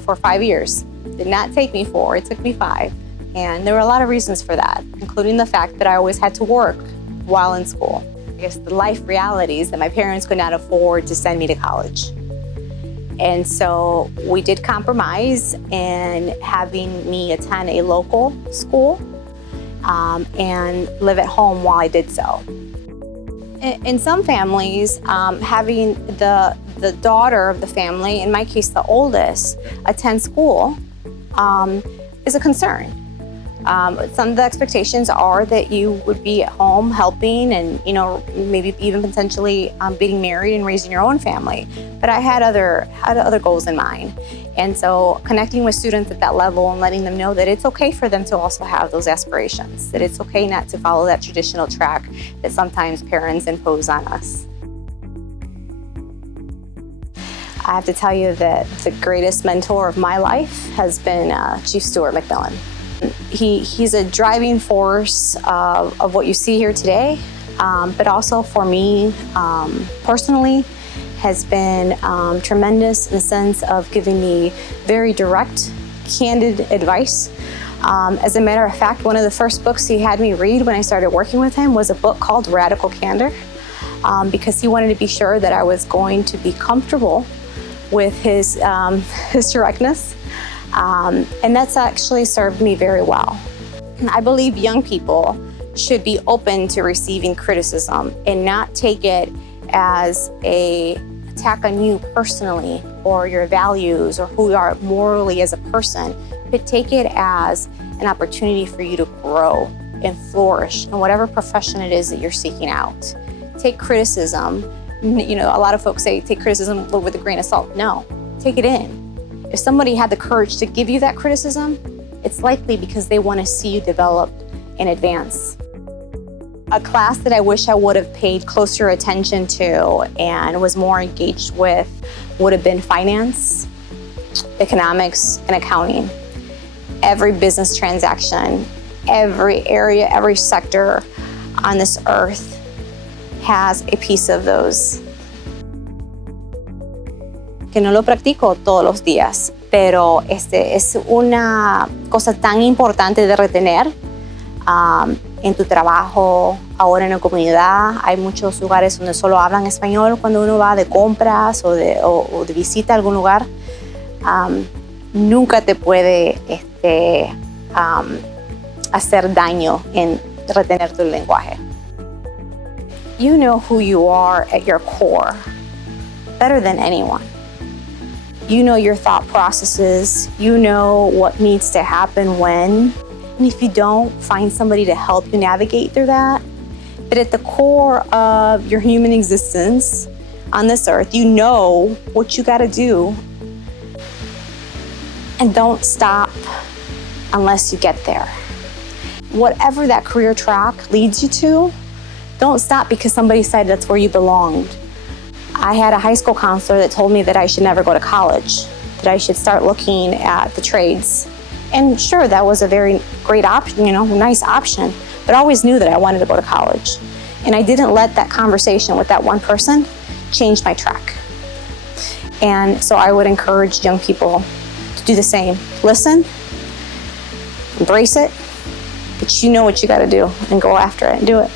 for 5 years. Did not take me 4, it took me 5. And there were a lot of reasons for that, including the fact that I always had to work while in school. I guess the life realities that my parents could not afford to send me to college. And so we did compromise in having me attend a local school and live at home while I did so. In some families, having the daughter of the family, in my case the oldest, attend school is a concern. Some of the expectations are that you would be at home helping and, maybe even potentially getting married and raising your own family. But I had other goals in mind. And so connecting with students at that level and letting them know that it's okay for them to also have those aspirations, that it's okay not to follow that traditional track that sometimes parents impose on us. I have to tell you that the greatest mentor of my life has been Chief Stuart McMillan. He's a driving force of what you see here today, but also for me personally has been tremendous in the sense of giving me very direct, candid advice. As a matter of fact, one of the first books he had me read when I started working with him was a book called Radical Candor, because he wanted to be sure that I was going to be comfortable with his directness. And that's actually served me very well. I believe young people should be open to receiving criticism and not take it as an attack on you personally or your values or who you are morally as a person, but take it as an opportunity for you to grow and flourish in whatever profession it is that you're seeking out. Take criticism. A lot of folks say take criticism with a grain of salt. No, take it in. If somebody had the courage to give you that criticism, it's likely because they want to see you develop and advance. A class that I wish I would have paid closer attention to and was more engaged with would have been finance, economics, and accounting. Every business transaction, every area, every sector on this earth has a piece of those. Que no lo practico todos los días, pero es una cosa tan importante de retener en tu trabajo, ahora en la comunidad. Hay muchos lugares donde solo hablan español cuando uno va de compras o de visita a algún lugar. Nunca te puede hacer daño en retener tu lenguaje. You know who you are at your core better than anyone. You know your thought processes, you know what needs to happen when, and if you don't, find somebody to help you navigate through that. But at the core of your human existence on this earth, you know what you gotta do, and don't stop unless you get there. Whatever that career track leads you to, don't stop because somebody said that's where you belonged. I had a high school counselor that told me that I should never go to college, that I should start looking at the trades. And sure, that was a very great option, nice option, but I always knew that I wanted to go to college. And I didn't let that conversation with that one person change my track. And so I would encourage young people to do the same. Listen, embrace it, but you know what you gotta do and go after it and do it.